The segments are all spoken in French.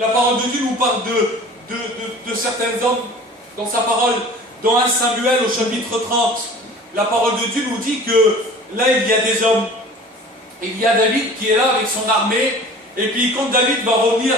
La parole de Dieu nous parle de certains hommes dans sa parole. Dans 1 Samuel au chapitre 30, la parole de Dieu nous dit que là il y a des hommes. Il y a David qui est là avec son armée. Et puis quand David va revenir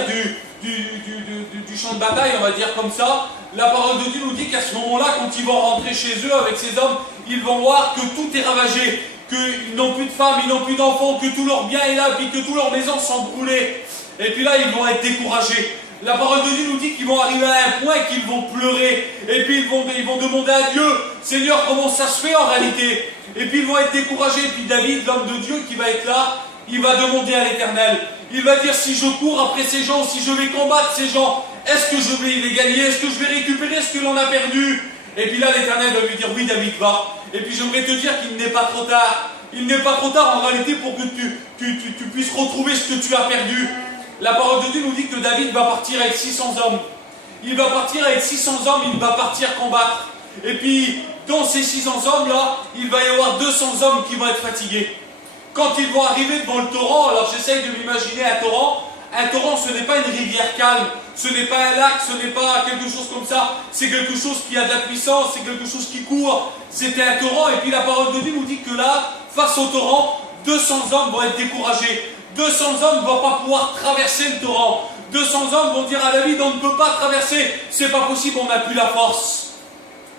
du champ de bataille, on va dire comme ça, la parole de Dieu nous dit qu'à ce moment-là, quand ils vont rentrer chez eux avec ces hommes, ils vont voir que tout est ravagé, qu'ils n'ont plus de femmes, ils n'ont plus d'enfants, que tout leur bien est là, puis que toutes leurs maisons sont brûlées. Et puis là, ils vont être découragés. La parole de Dieu nous dit qu'ils vont arriver à un point qu'ils vont pleurer. Et puis ils vont demander à Dieu, Seigneur, comment ça se fait en réalité? Et puis ils vont être découragés. Et puis David, l'homme de Dieu qui va être là, il va demander à l'Éternel. Il va dire, si je cours après ces gens, si je vais combattre ces gens, est-ce que je vais les gagner? Est-ce que je vais récupérer ce que l'on a perdu? Et puis là, l'Éternel va lui dire, oui David, va. Et puis j'aimerais te dire qu'il n'est pas trop tard. Il n'est pas trop tard en réalité pour que tu puisses retrouver ce que tu as perdu. La parole de Dieu nous dit que David va partir avec 600 hommes. Il va partir avec 600 hommes, il va partir combattre. Et puis, dans ces 600 hommes-là, il va y avoir 200 hommes qui vont être fatigués. Quand ils vont arriver devant le torrent, alors j'essaye de m'imaginer un torrent. Un torrent, ce n'est pas une rivière calme, ce n'est pas un lac, ce n'est pas quelque chose comme ça. C'est quelque chose qui a de la puissance, c'est quelque chose qui court. C'était un torrent, et puis la parole de Dieu nous dit que là, face au torrent, 200 hommes vont être découragés. 200 hommes ne vont pas pouvoir traverser le torrent. 200 hommes vont dire à David, on ne peut pas traverser, c'est pas possible, on n'a plus la force.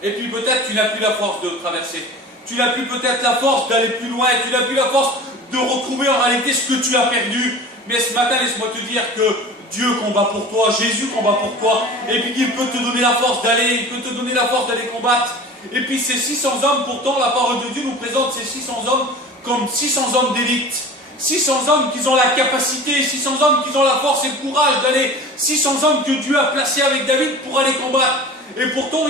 Et puis peut-être tu n'as plus la force de traverser. Tu n'as plus peut-être la force d'aller plus loin, tu n'as plus la force de retrouver en réalité ce que tu as perdu. Mais ce matin, laisse-moi te dire que Dieu combat pour toi, Jésus combat pour toi, et puis qu'il peut te donner la force d'aller, il peut te donner la force d'aller combattre. Et puis ces 600 hommes, pourtant la parole de Dieu nous présente ces 600 hommes comme 600 hommes d'élite. 600 hommes qui ont la capacité, 600 hommes qui ont la force et le courage d'aller, 600 hommes que Dieu a placés avec David pour aller combattre. Et pourtant,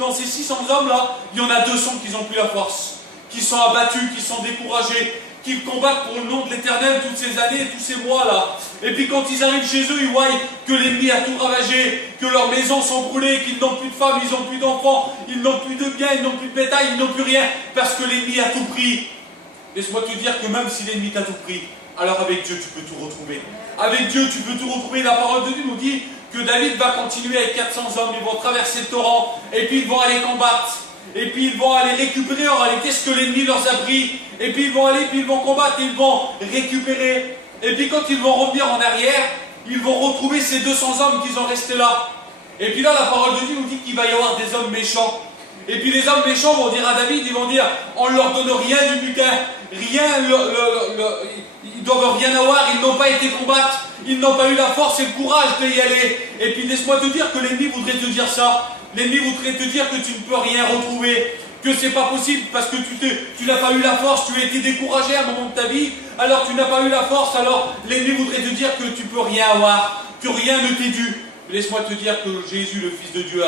dans ces 600 hommes-là, il y en a 200 qui n'ont plus la force, qui sont abattus, qui sont découragés, qui combattent pour le nom de l'Éternel toutes ces années, tous ces mois-là. Et puis quand ils arrivent chez eux, ils voient que l'ennemi a tout ravagé, que leurs maisons sont brûlées, qu'ils n'ont plus de femmes, ils n'ont plus d'enfants, ils n'ont plus de biens, ils n'ont plus de bétail, ils n'ont plus rien, parce que l'ennemi a tout pris. Laisse-moi te dire que même si l'ennemi t'a tout pris, alors avec Dieu tu peux tout retrouver. Avec Dieu tu peux tout retrouver. La parole de Dieu nous dit que David va continuer avec 400 hommes, ils vont traverser le torrent, et puis ils vont aller combattre. Et puis ils vont aller récupérer en réalité ce que l'ennemi leur a pris. Et puis ils vont aller, puis ils vont combattre, ils vont récupérer. Et puis quand ils vont revenir en arrière, ils vont retrouver ces 200 hommes qui sont restés là. Et puis là la parole de Dieu nous dit qu'il va y avoir des hommes méchants. Et puis les hommes méchants vont dire à David, ils vont dire, on ne leur donne rien du butin, rien, ils ne doivent rien avoir, ils n'ont pas été combattre, ils n'ont pas eu la force et le courage d'y aller. Et puis laisse-moi te dire que l'ennemi voudrait te dire ça. L'ennemi voudrait te dire que tu ne peux rien retrouver, que c'est pas possible parce que tu n'as pas eu la force, tu as été découragé à un moment de ta vie, alors tu n'as pas eu la force, alors l'ennemi voudrait te dire que tu peux rien avoir, que rien ne t'est dû. Laisse-moi te dire que Jésus, le Fils de Dieu,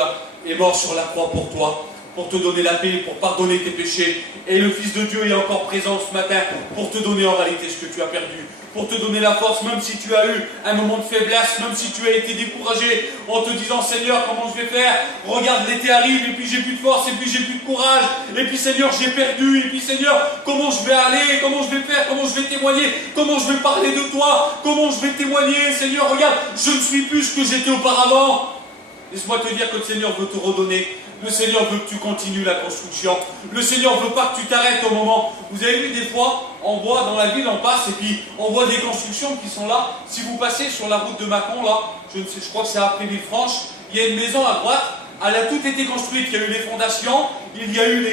est mort sur la croix pour toi, pour te donner la paix, pour pardonner tes péchés. Et le Fils de Dieu est encore présent ce matin pour te donner en réalité ce que tu as perdu, pour te donner la force, même si tu as eu un moment de faiblesse, même si tu as été découragé en te disant, Seigneur, comment je vais faire? Regarde, l'été arrive, et puis j'ai plus de force, et puis j'ai plus de courage, et puis Seigneur, j'ai perdu, et puis Seigneur, comment je vais aller? Comment je vais faire? Comment je vais témoigner? Comment je vais parler de toi? Comment je vais témoigner? Seigneur, regarde, je ne suis plus ce que j'étais auparavant. Laisse-moi te dire que le Seigneur veut te redonner. Le Seigneur veut que tu continues la construction. Le Seigneur ne veut pas que tu t'arrêtes au moment. Vous avez vu des fois, on voit dans la ville, on passe et puis on voit des constructions qui sont là. Si vous passez sur la route de Mâcon, là, je crois que c'est après Villefranche, il y a une maison à droite, elle a tout été construite. Il y a eu les fondations, il y a eu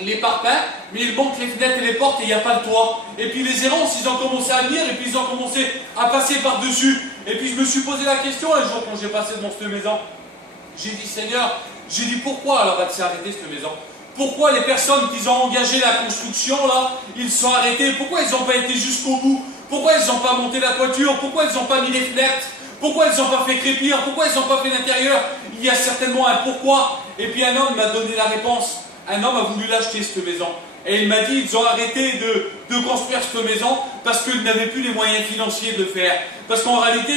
les parpaings, mais il manque les fenêtres et les portes et il n'y a pas le toit. Et puis les errants, ils ont commencé à venir et puis ils ont commencé à passer par-dessus. Et puis je me suis posé la question un jour quand j'ai passé devant cette maison. J'ai dit, Seigneur, j'ai dit, pourquoi alors elle s'est arrêtée cette maison? Pourquoi les personnes qui ont engagé la construction là, ils sont arrêtés? Pourquoi ils n'ont pas été jusqu'au bout? Pourquoi ils n'ont pas monté la toiture? Pourquoi ils n'ont pas mis les fenêtres? Pourquoi ils n'ont pas fait crépir? Pourquoi ils n'ont pas fait l'intérieur? Il y a certainement un pourquoi. Et puis un homme m'a donné la réponse. Un homme a voulu l'acheter cette maison. Et il m'a dit, ils ont arrêté de construire cette maison parce qu'ils n'avaient plus les moyens financiers de le faire. Parce qu'en réalité,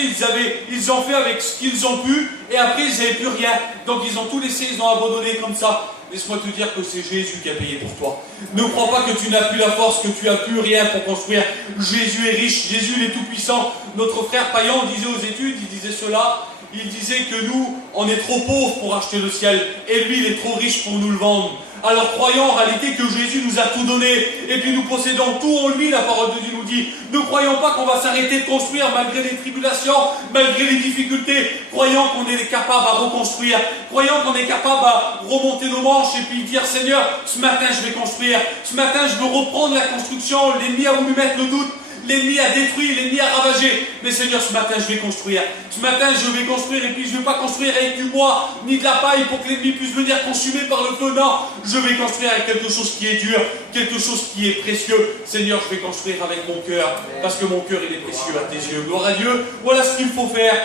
ils ont fait avec ce qu'ils ont pu et après, ils n'avaient plus rien. Donc, ils ont tout laissé, ils ont abandonné comme ça. laisse-moi te dire que c'est Jésus qui a payé pour toi. Ne crois pas que tu n'as plus la force, que tu n'as plus rien pour construire. Jésus est riche, Jésus il est tout-puissant. Notre frère Payan disait aux études, il disait cela, il disait que nous, on est trop pauvres pour acheter le ciel, et lui, il est trop riche pour nous le vendre. Alors croyons en réalité que Jésus nous a tout donné, et puis nous possédons tout en lui, la parole de Dieu nous dit. Ne croyons pas qu'on va s'arrêter de construire malgré les tribulations, malgré les difficultés. Croyons qu'on est capable à reconstruire, croyons qu'on est capable à remonter nos manches et puis dire Seigneur, ce matin je vais construire, ce matin je veux reprendre la construction, l'ennemi a voulu mettre le doute. L'ennemi a détruit, l'ennemi a ravagé. Mais Seigneur, ce matin, je vais construire. Ce matin, je vais construire. Et puis, je ne vais pas construire avec du bois, ni de la paille pour que l'ennemi puisse venir consumer par le feu. Non, je vais construire avec quelque chose qui est dur, quelque chose qui est précieux. Seigneur, je vais construire avec mon cœur. Parce que mon cœur, il est précieux à tes yeux. Gloire à Dieu. Voilà ce qu'il faut faire.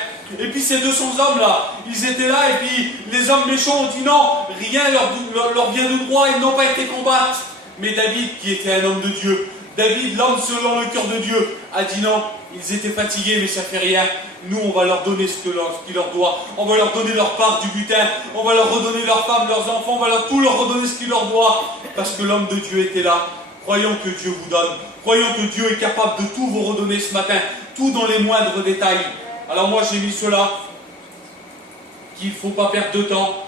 Et puis, ces 200 hommes-là, ils étaient là. Et puis, les hommes méchants ont dit non, rien leur vient de droit. Ils n'ont pas été combattre. Mais David, qui était un homme de Dieu, David, l'homme selon le cœur de Dieu, a dit non, ils étaient fatigués, mais ça fait rien. Nous, on va leur donner ce qu'il leur doit. On va leur donner leur part du butin. On va leur redonner leurs femmes, leurs enfants. On va tout leur redonner ce qu'il leur doit. Parce que l'homme de Dieu était là. Croyons que Dieu vous donne. Croyons que Dieu est capable de tout vous redonner ce matin. Tout dans les moindres détails. Alors moi, j'ai mis cela. Qu'il ne faut pas perdre de temps.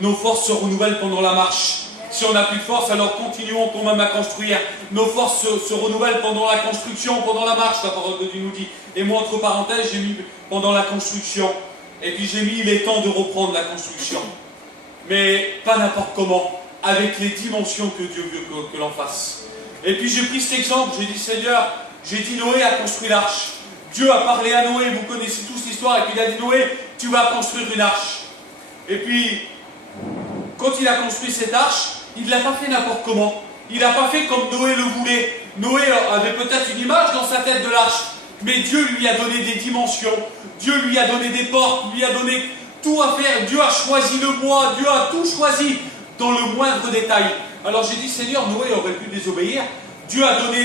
Nos forces se renouvellent pendant la marche. Si on n'a plus de force, alors continuons quand même à construire. Nos forces se renouvellent pendant la construction, pendant la marche, la parole de Dieu nous dit. Et moi, entre parenthèses, j'ai mis pendant la construction. Et puis j'ai mis, il est temps de reprendre la construction. Mais pas n'importe comment, avec les dimensions que Dieu veut que l'on fasse. Et puis j'ai pris cet exemple, j'ai dit Seigneur, j'ai dit Noé a construit l'arche. Dieu a parlé à Noé, vous connaissez tous l'histoire, et puis il a dit Noé, tu vas construire une arche. Et puis, quand il a construit cette arche, il ne l'a pas fait n'importe comment. Il n'a pas fait comme Noé le voulait. Noé avait peut-être une image dans sa tête de l'arche, mais Dieu lui a donné des dimensions. Dieu lui a donné des portes, lui a donné tout à faire. Dieu a choisi le bois, Dieu a tout choisi dans le moindre détail. Alors j'ai dit, Seigneur, Noé aurait pu désobéir. Dieu a donné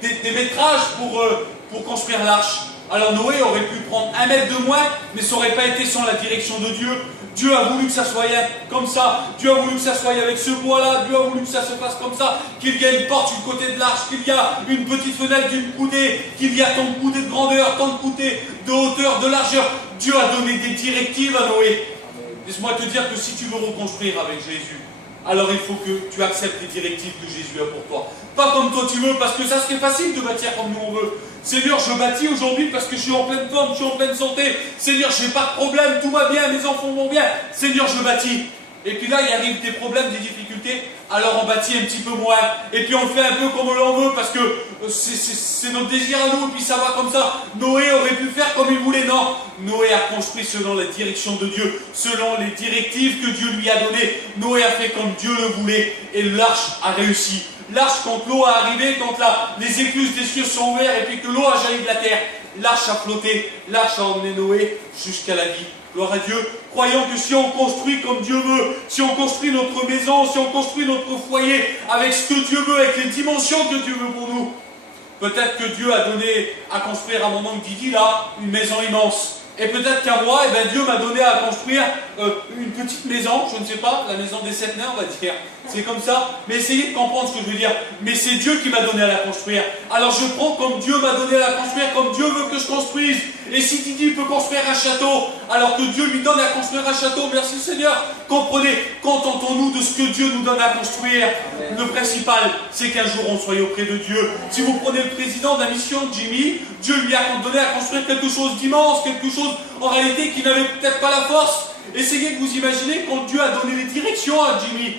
des métrages pour construire l'arche. Alors Noé aurait pu prendre 1 mètre de moins, mais ça n'aurait pas été sans la direction de Dieu. Dieu a voulu que ça soit comme ça. Dieu a voulu que ça soit avec ce bois-là. Dieu a voulu que ça se fasse comme ça. Qu'il y ait une porte du côté de l'arche. Qu'il y a une petite fenêtre d'une coudée. Qu'il y a tant de coudées de grandeur, tant de coudées de hauteur, de largeur. Dieu a donné des directives à Noé. Laisse-moi te dire que si tu veux reconstruire avec Jésus, alors il faut que tu acceptes les directives que Jésus a pour toi. Pas comme toi tu veux, parce que ça serait facile de bâtir comme nous on veut. Seigneur, je bâtis aujourd'hui parce que je suis en pleine forme, je suis en pleine santé. Seigneur, je n'ai pas de problème, tout va bien, mes enfants vont bien. Seigneur, je bâtis. Et puis là, il arrive des problèmes, des difficultés, alors on bâtit un petit peu moins. Et puis on le fait un peu comme on l'en veut, parce que c'est notre désir à nous, et puis ça va comme ça. Noé aurait pu faire comme il voulait, non. Noé a construit selon la direction de Dieu, selon les directives que Dieu lui a données. Noé a fait comme Dieu le voulait, et l'arche a réussi. L'arche, quand l'eau est arrivée, quand les écluses des cieux sont ouvertes, et puis que l'eau a jailli de la terre, l'arche a flotté, l'arche a emmené Noé jusqu'à la vie. Gloire à Dieu. Croyons que si on construit comme Dieu veut, si on construit notre maison, si on construit notre foyer avec ce que Dieu veut, avec les dimensions que Dieu veut pour nous, peut-être que Dieu a donné à construire à mon oncle Didi là une maison immense. Et peut-être qu'à moi, Dieu m'a donné à construire une petite maison, je ne sais pas, la maison des 7 nains, on va dire. C'est comme ça. Mais essayez de comprendre ce que je veux dire. Mais c'est Dieu qui m'a donné à la construire. Alors je prends comme Dieu m'a donné à la construire, comme Dieu veut que je construise. Et si Didi peut construire un château, alors que Dieu lui donne à construire un château, merci Seigneur. Comprenez, contentons-nous de ce que Dieu nous donne à construire. Le principal, c'est qu'un jour on soit auprès de Dieu. Si vous prenez le président de la mission, Jimmy, Dieu lui a donné à construire quelque chose d'immense, quelque chose en réalité qui n'avait peut-être pas la force. Essayez de vous imaginer quand Dieu a donné les directions à Jimmy.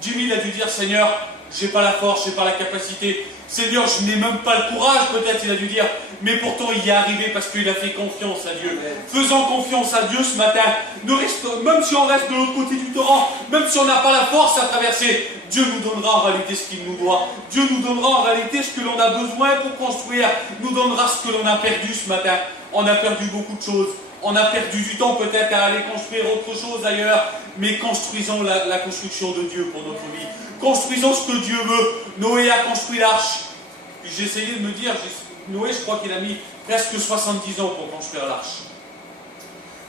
Jimmy il a dû dire, Seigneur, j'ai pas la force, j'ai pas la capacité. Seigneur, je n'ai même pas le courage, peut-être il a dû dire. Mais pourtant il y est arrivé parce qu'il a fait confiance à Dieu. Faisons confiance à Dieu ce matin. Même si on reste de l'autre côté du torrent, même si on n'a pas la force à traverser, Dieu nous donnera en réalité ce qu'il nous doit. Dieu nous donnera en réalité ce que l'on a besoin pour construire. Nous donnera ce que l'on a perdu ce matin. On a perdu beaucoup de choses. On a perdu du temps peut-être à aller construire autre chose ailleurs, mais construisons la construction de Dieu pour notre vie. Construisons ce que Dieu veut. Noé a construit l'arche. Puis j'ai essayé de me dire, Noé, je crois qu'il a mis presque 70 ans pour construire l'arche.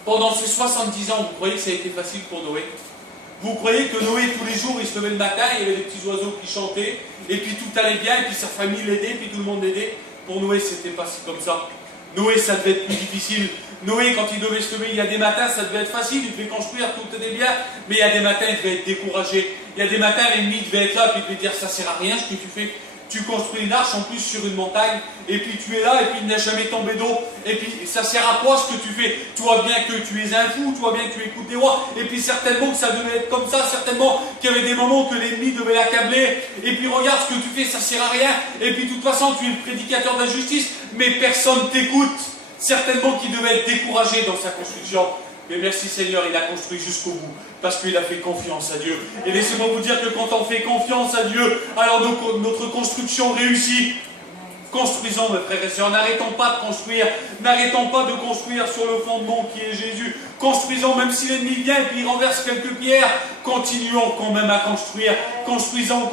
Pendant ces 70 ans, vous croyez que ça a été facile pour Noé? Vous croyez que Noé, tous les jours, il se levait le matin, il y avait des petits oiseaux qui chantaient, et puis tout allait bien, et puis sa famille l'aidait, puis tout le monde l'aidait. Pour Noé, c'était pas si comme ça. Noé, ça devait être plus difficile. Noé, quand il devait se lever, il y a des matins, ça devait être facile, il devait construire, tout était bien, mais il y a des matins, il devait être découragé. Il y a des matins, l'ennemi devait être là, puis il devait dire, ça sert à rien ce que tu fais. Tu construis une arche en plus sur une montagne, et puis tu es là, et puis il n'a jamais tombé d'eau, et puis ça sert à quoi ce que tu fais? Tu vois bien que tu es un fou, tu vois bien que tu écoutes des rois, et puis certainement que ça devait être comme ça, certainement qu'il y avait des moments que l'ennemi devait l'accabler, et puis regarde ce que tu fais, ça sert à rien, et puis de toute façon tu es le prédicateur de la justice, mais personne t'écoute. Certainement qu'il devait être découragé dans sa construction. Mais merci Seigneur, il a construit jusqu'au bout, parce qu'il a fait confiance à Dieu. Et laissez-moi vous dire que quand on fait confiance à Dieu, alors notre construction réussit. Construisons, mes frères et sœurs, n'arrêtons pas de construire, n'arrêtons pas de construire sur le fondement qui est Jésus. Construisons, même si l'ennemi vient et puis il renverse quelques pierres, continuons quand même à construire. Construisons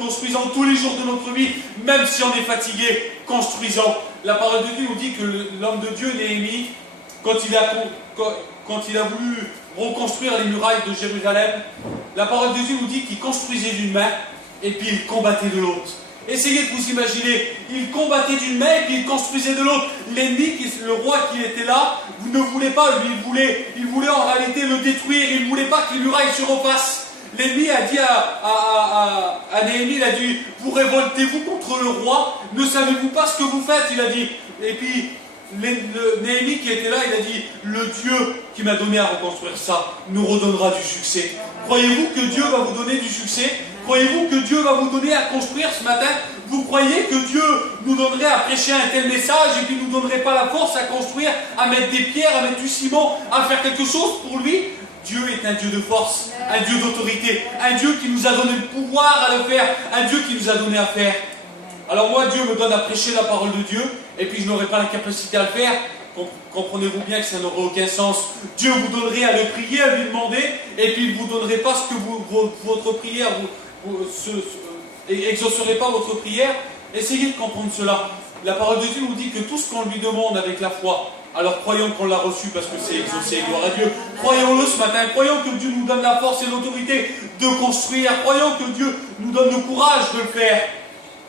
tous les jours de notre vie, même si on est fatigué, construisons. La parole de Dieu nous dit que l'homme de Dieu, Néhémie, quand il a voulu reconstruire les murailles de Jérusalem, la parole de Dieu nous dit qu'il construisait d'une main et puis il combattait de l'autre. Essayez de vous imaginer, il combattait d'une main et puis il construisait de l'autre. L'ennemi, le roi qui était là, ne voulait pas, lui, il voulait en réalité le détruire, il ne voulait pas que les murailles se refassent. L'ennemi a dit à Néhémie, il a dit, vous révoltez-vous contre le roi, ne savez-vous pas ce que vous faites? Il a dit, et puis Néhémie qui était là, il a dit, le Dieu qui m'a donné à reconstruire ça nous redonnera du succès. Croyez-vous que Dieu va vous donner du succès? Croyez-vous que Dieu va vous donner à construire ce matin? Vous croyez que Dieu nous donnerait à prêcher un tel message et puis nous donnerait pas la force à construire, à mettre des pierres, à mettre du ciment, à faire quelque chose pour lui? Dieu est un Dieu de force, un Dieu d'autorité, un Dieu qui nous a donné le pouvoir à le faire, un Dieu qui nous a donné à faire. Alors moi, Dieu me donne à prêcher la parole de Dieu, et puis je n'aurai pas la capacité à le faire. Comprenez-vous bien que ça n'aurait aucun sens. Dieu vous donnerait à le prier, à lui demander, et puis il ne vous donnerait pas ce que votre prière, exaucerait pas votre prière. Essayez de comprendre cela. La parole de Dieu nous dit que tout ce qu'on lui demande avec la foi, alors croyons qu'on l'a reçu parce que c'est exaucé, gloire à Dieu. Croyons-le ce matin, croyons que Dieu nous donne la force et l'autorité de construire, croyons que Dieu nous donne le courage de le faire.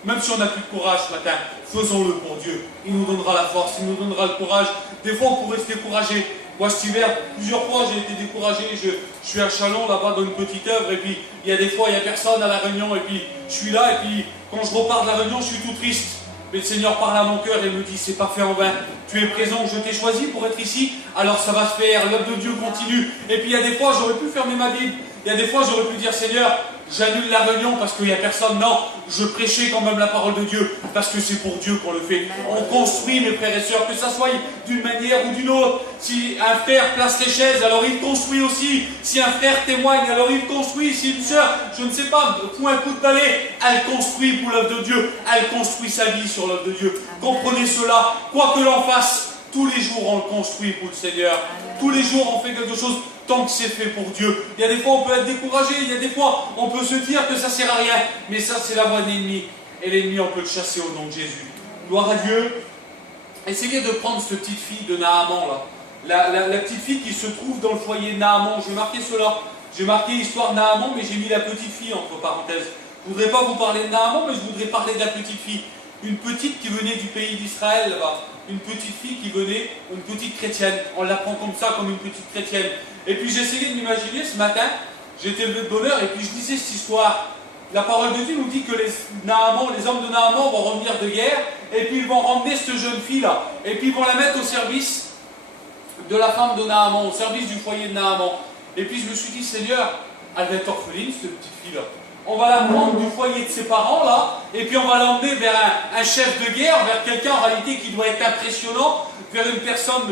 Même si on n'a plus de courage ce matin, faisons-le pour Dieu. Il nous donnera la force, il nous donnera le courage. Des fois, on pourrait se décourager. Moi, cet hiver, plusieurs fois, j'ai été découragé. Je suis à Chalon, là-bas, dans une petite œuvre, et puis il y a des fois, il n'y a personne à la réunion, et puis je suis là, et puis quand je repars de la réunion, je suis tout triste. Mais le Seigneur parle à mon cœur et me dit, c'est pas fait en vain. Tu es présent, je t'ai choisi pour être ici, alors ça va se faire, l'œuvre de Dieu continue. Et puis il y a des fois, j'aurais pu fermer ma Bible. Il y a des fois, j'aurais pu dire, Seigneur, j'annule la réunion parce qu'il n'y a personne. Non, je prêchais quand même la parole de Dieu parce que c'est pour Dieu qu'on le fait. On construit, mes frères et sœurs, que ça soit d'une manière ou d'une autre. Si un frère place les chaises, alors il construit aussi. Si un frère témoigne, alors il construit. Si une sœur, je ne sais pas, fout un coup de balai, elle construit pour l'œuvre de Dieu. Elle construit sa vie sur l'œuvre de Dieu. Comprenez cela, quoi que l'on fasse. Tous les jours, on le construit pour le Seigneur. Tous les jours, on fait quelque chose tant que c'est fait pour Dieu. Il y a des fois, on peut être découragé. Il y a des fois, on peut se dire que ça ne sert à rien. Mais ça, c'est la voie de l'ennemi. Et l'ennemi, on peut le chasser au nom de Jésus. Gloire à Dieu. Essayez de prendre cette petite fille de Naaman, là. La petite fille qui se trouve dans le foyer de Naaman. J'ai marqué cela. J'ai marqué l'histoire de Naaman, mais j'ai mis la petite fille entre parenthèses. Je ne voudrais pas vous parler de Naaman, mais je voudrais parler de la petite fille. Une petite qui venait du pays d'Israël, là-bas. Une petite fille qui venait, une petite chrétienne. On la prend comme ça, comme une petite chrétienne. Et puis j'essayais de m'imaginer ce matin, j'étais levé de bonheur, et puis je disais cette histoire. La parole de Dieu nous dit que les hommes de Naaman vont revenir de guerre, et puis ils vont ramener cette jeune fille-là. Et puis ils vont la mettre au service de la femme de Naaman, au service du foyer de Naaman. Et puis je me suis dit, Seigneur, elle va être orpheline, cette petite fille-là. On va la prendre du foyer de ses parents, là, et puis on va l'emmener vers un chef de guerre, vers quelqu'un en réalité qui doit être impressionnant, vers une personne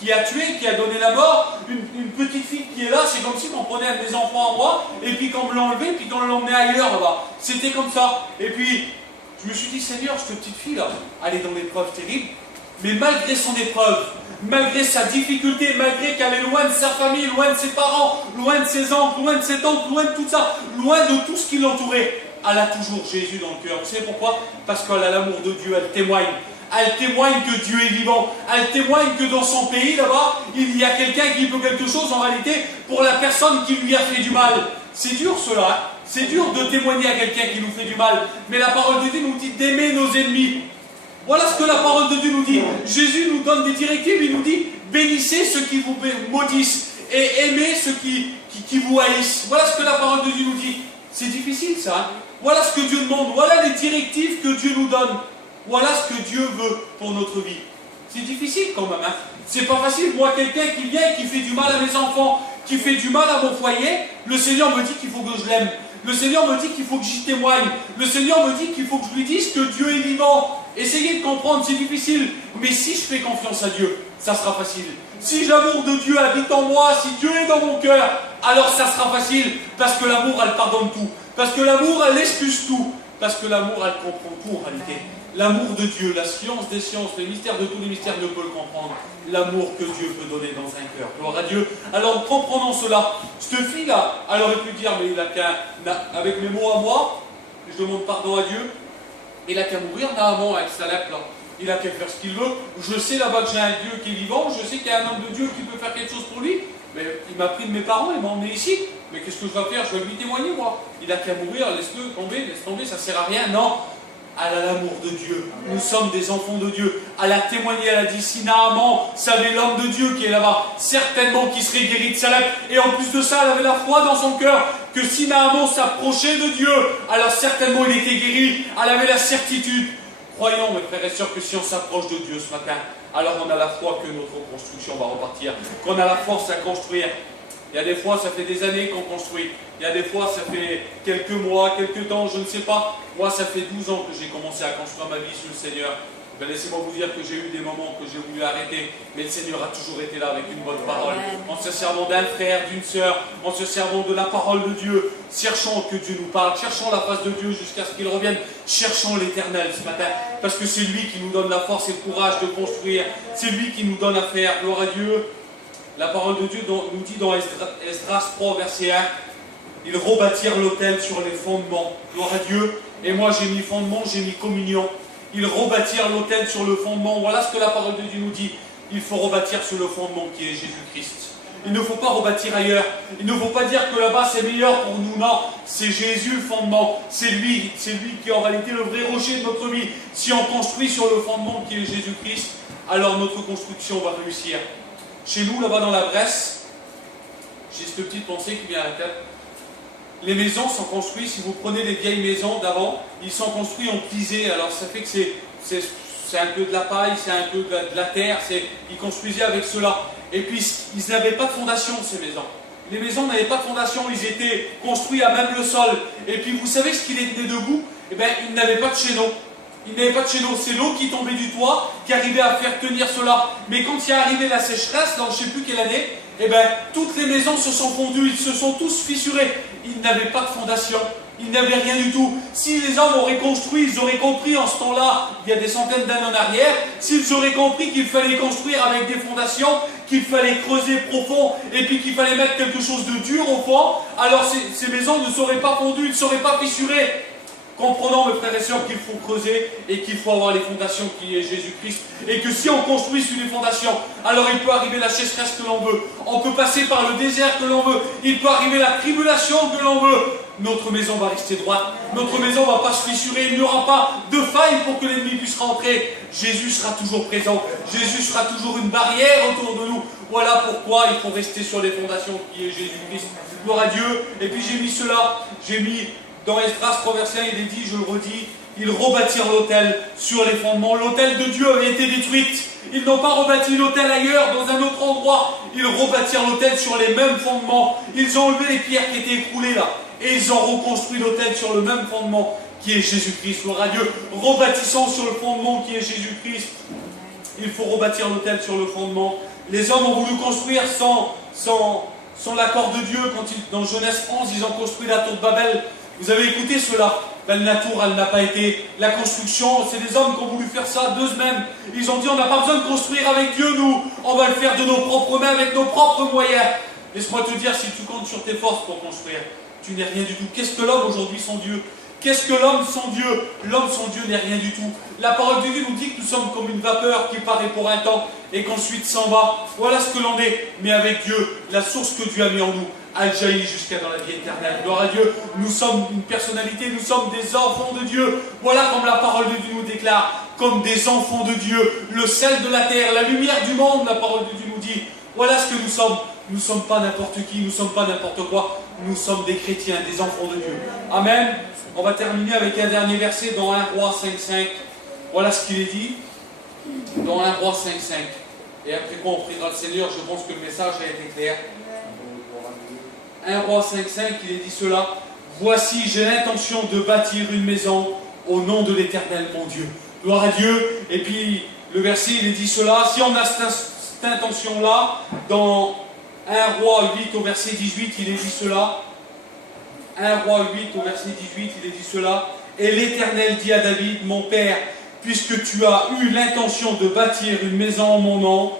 qui a tué, qui a donné la mort, une petite fille qui est là, c'est comme si on prenait un de mes enfants en moi, et puis qu'on me l'enlevait, puis qu'on l'emmenait ailleurs, là-bas. C'était comme ça. Et puis, je me suis dit, Seigneur, cette petite fille-là, elle est dans l'épreuve terrible, mais malgré son épreuve, malgré sa difficulté, malgré qu'elle est loin de sa famille, loin de ses parents, loin de ses oncles, loin de ses tantes, loin de tout ça, loin de tout ce qui l'entourait, elle a toujours Jésus dans le cœur. Vous savez pourquoi? Parce qu'elle a l'amour de Dieu, elle témoigne. Elle témoigne que Dieu est vivant. Elle témoigne que dans son pays, là-bas, il y a quelqu'un qui peut quelque chose en réalité pour la personne qui lui a fait du mal. C'est dur cela, hein. C'est dur de témoigner à quelqu'un qui nous fait du mal. Mais la parole de Dieu nous dit d'aimer nos ennemis. Voilà ce que la parole de Dieu nous dit. Jésus nous donne des directives, il nous dit bénissez ceux qui vous maudissent et aimez ceux qui vous haïssent. Voilà ce que la parole de Dieu nous dit. C'est difficile ça, hein. Voilà ce que Dieu demande, voilà les directives que Dieu nous donne. Voilà ce que Dieu veut pour notre vie. C'est difficile quand même, hein. C'est pas facile. Moi, quelqu'un qui vient et qui fait du mal à mes enfants, qui fait du mal à mon foyer, le Seigneur me dit qu'il faut que je l'aime. Le Seigneur me dit qu'il faut que j'y témoigne. Le Seigneur me dit qu'il faut que je lui dise que Dieu est vivant. Essayez de comprendre, c'est difficile. Mais si je fais confiance à Dieu, ça sera facile. Si l'amour de Dieu habite en moi, si Dieu est dans mon cœur, alors ça sera facile. Parce que l'amour, elle pardonne tout. Parce que l'amour, elle excuse tout. Parce que l'amour, elle comprend tout en réalité. L'amour de Dieu, la science des sciences, le mystère de tous les mystères ne peut le comprendre. L'amour que Dieu peut donner dans un cœur. Gloire à Dieu. Alors, comprenons cela. Cette fille-là, elle aurait pu dire, mais il a qu'à, avec mes mots à moi, je demande pardon à Dieu, il a qu'à mourir, Naaman, avec sa lèpre là. Il a qu'à faire ce qu'il veut. Je sais là-bas que j'ai un Dieu qui est vivant, je sais qu'il y a un homme de Dieu qui peut faire quelque chose pour lui. Mais il m'a pris de mes parents, il m'a emmené ici. Mais qu'est-ce que je vais faire? Je vais lui témoigner, moi. Il a qu'à mourir, laisse-le tomber, ça ne sert à rien. Non. Elle a l'amour de Dieu. Nous sommes des enfants de Dieu. Elle a témoigné, elle a dit, si Naaman savait l'homme de Dieu qui est là-bas, certainement qu'il serait guéri de sa lèpre. Et en plus de ça, elle avait la foi dans son cœur que si Naaman s'approchait de Dieu, alors certainement il était guéri. Elle avait la certitude. Croyons, mes frères et sœurs, que si on s'approche de Dieu ce matin, alors on a la foi que notre construction va repartir, qu'on a la force à construire. Il y a des fois, ça fait des années qu'on construit. Il y a des fois, ça fait quelques mois, quelques temps, je ne sais pas. Moi, ça fait 12 ans que j'ai commencé à construire ma vie sur le Seigneur. Ben, laissez-moi vous dire que j'ai eu des moments que j'ai voulu arrêter, mais le Seigneur a toujours été là avec une bonne parole. En se servant d'un frère, d'une sœur, en se servant de la parole de Dieu, cherchons que Dieu nous parle, cherchons la face de Dieu jusqu'à ce qu'il revienne, cherchons l'Éternel ce matin, parce que c'est lui qui nous donne la force et le courage de construire, c'est lui qui nous donne à faire. Gloire à Dieu. La parole de Dieu nous dit dans Esdras 3, verset 1, ils rebâtirent l'autel sur les fondements. Gloire à Dieu. Et moi j'ai mis fondement, j'ai mis communion. Ils rebâtirent l'autel sur le fondement. Voilà ce que la parole de Dieu nous dit. Il faut rebâtir sur le fondement qui est Jésus-Christ. Il ne faut pas rebâtir ailleurs. Il ne faut pas dire que là-bas c'est meilleur pour nous. Non, c'est Jésus le fondement. C'est lui qui est en réalité le vrai rocher de notre vie. Si on construit sur le fondement qui est Jésus-Christ, alors notre construction va réussir. Chez nous, là-bas dans la Bresse, j'ai cette petite pensée qui vient à la tête. Les maisons sont construites, si vous prenez les vieilles maisons d'avant, ils sont construits en pisé. Alors ça fait que c'est un peu de la paille, c'est un peu de la terre, ils construisaient avec cela. Et puis ils n'avaient pas de fondation, ces maisons. Les maisons n'avaient pas de fondation, ils étaient construits à même le sol. Et puis vous savez ce qui les tenait debout? Eh bien, ils n'avaient pas de chéneaux. Ils n'avaient pas de chéneaux, c'est l'eau qui tombait du toit qui arrivait à faire tenir cela. Mais quand il est arrivé la sécheresse, dans je ne sais plus quelle année, eh bien, toutes les maisons se sont fondues, ils se sont tous fissurés. Ils n'avaient pas de fondation, ils n'avaient rien du tout. Si les hommes auraient construit, ils auraient compris en ce temps-là, il y a des centaines d'années en arrière, s'ils auraient compris qu'il fallait construire avec des fondations, qu'il fallait creuser profond, et puis qu'il fallait mettre quelque chose de dur au fond, alors ces maisons ne seraient pas fondues, ne seraient pas fissurées. Comprenons, mes frères et sœurs, qu'il faut creuser et qu'il faut avoir les fondations qui est Jésus-Christ. Et que si on construit sur les fondations, alors il peut arriver la sécheresse que l'on veut. On peut passer par le désert que l'on veut. Il peut arriver la tribulation que l'on veut. Notre maison va rester droite. Notre maison ne va pas se fissurer. Il n'y aura pas de faille pour que l'ennemi puisse rentrer. Jésus sera toujours présent. Jésus sera toujours une barrière autour de nous. Voilà pourquoi il faut rester sur les fondations qui est Jésus-Christ. Gloire à Dieu. Et puis j'ai mis cela. J'ai mis... Dans Esdras 3, verset 1, il est dit, je le redis, ils rebâtirent l'autel sur les fondements. L'autel de Dieu avait été détruite. Ils n'ont pas rebâti l'autel ailleurs, dans un autre endroit. Ils rebâtirent l'autel sur les mêmes fondements. Ils ont enlevé les pierres qui étaient écroulées là. Et ils ont reconstruit l'autel sur le même fondement qui est Jésus-Christ. Gloire à Dieu. Rebâtissons sur le fondement qui est Jésus-Christ. Il faut rebâtir l'autel sur le fondement. Les hommes ont voulu construire sans l'accord de Dieu. Quand dans Genèse 11, ils ont construit la tour de Babel. Vous avez écouté cela? Ben, la tour, elle n'a pas été. La construction, c'est des hommes qui ont voulu faire ça 2 semaines. Ils ont dit, on n'a pas besoin de construire avec Dieu, nous. On va le faire de nos propres mains, avec nos propres moyens. Laisse-moi te dire, si tu comptes sur tes forces pour construire, tu n'es rien du tout. Qu'est-ce que l'homme aujourd'hui sans Dieu? Qu'est-ce que l'homme sans Dieu? L'homme sans Dieu n'est rien du tout. La parole de Dieu nous dit que nous sommes comme une vapeur qui paraît pour un temps et qu'ensuite s'en va. Voilà ce que l'on est. Mais avec Dieu, la source que Dieu a mis en nous, elle jaillit jusqu'à dans la vie éternelle. Gloire à Dieu. Nous sommes une personnalité, nous sommes des enfants de Dieu. Voilà comme la parole de Dieu nous déclare, comme des enfants de Dieu, le sel de la terre, la lumière du monde, la parole de Dieu nous dit. Voilà ce que nous sommes. Nous ne sommes pas n'importe qui, nous ne sommes pas n'importe quoi. Nous sommes des chrétiens, des enfants de Dieu. Amen. On va terminer avec un dernier verset dans 1 Roi 5.5. Voilà ce qu'il est dit dans 1 Roi 5.5. Et après quoi on priera le Seigneur, je pense que le message a été clair. 1 Roi 5.5, il est dit cela. Voici, j'ai l'intention de bâtir une maison au nom de l'Éternel, mon Dieu. Gloire à Dieu. Et puis le verset, il est dit cela. Si on a cette intention-là, dans 1 Roi 8 au verset 18, il est dit cela. 1 Roi 8 au verset 18, il est dit cela. Et l'Éternel dit à David, mon père, puisque tu as eu l'intention de bâtir une maison en mon nom,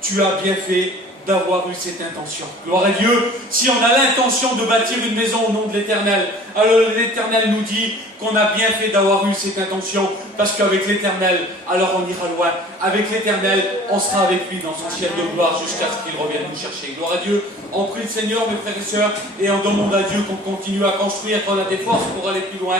tu as bien fait d'avoir eu cette intention. Gloire à Dieu. Si on a l'intention de bâtir une maison au nom de l'Éternel, alors l'Éternel nous dit qu'on a bien fait d'avoir eu cette intention, parce qu'avec l'Éternel, alors on ira loin. Avec l'Éternel, on sera avec lui dans son ciel de gloire jusqu'à ce qu'il revienne nous chercher. Gloire à Dieu. On prie le Seigneur, mes frères et sœurs, et on demande à Dieu qu'on continue à construire, qu'on a des forces pour aller plus loin.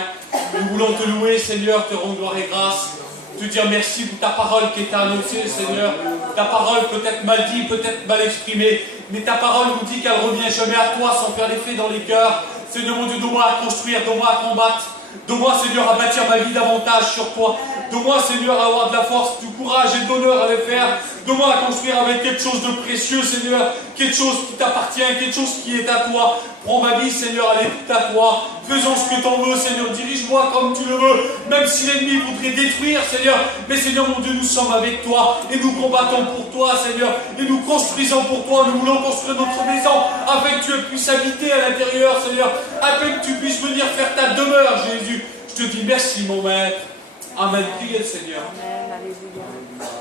Nous voulons te louer, Seigneur, te rendre gloire et grâce. Te dire merci pour ta parole qui est annoncée, Seigneur. Ta parole peut-être mal dit, peut-être mal exprimée, mais ta parole nous dit qu'elle revient jamais à toi sans faire l'effet dans les cœurs. Seigneur mon Dieu, donne-moi à construire, donne-moi à combattre. Donne-moi, Seigneur, à bâtir ma vie davantage sur toi. Donne-moi, Seigneur, à avoir de la force, du courage et de l'honneur à le faire. Donne-moi à construire avec quelque chose de précieux, Seigneur. Quelque chose qui t'appartient, quelque chose qui est à toi. Prends ma vie, Seigneur, elle est à toi. Faisons ce que t'en veux, Seigneur. Dirige-moi comme tu le veux. Même si l'ennemi voudrait détruire, Seigneur. Mais, Seigneur, mon Dieu, nous sommes avec toi. Et nous combattons pour toi, Seigneur. Et nous construisons pour toi. Nous voulons construire notre maison afin que tu puisses habiter à l'intérieur, Seigneur. Afin que tu puisses venir faire ta demeure, Jésus. Je te dis merci, mon Maître. Amen. Priez le Seigneur. Amen. Alléluia.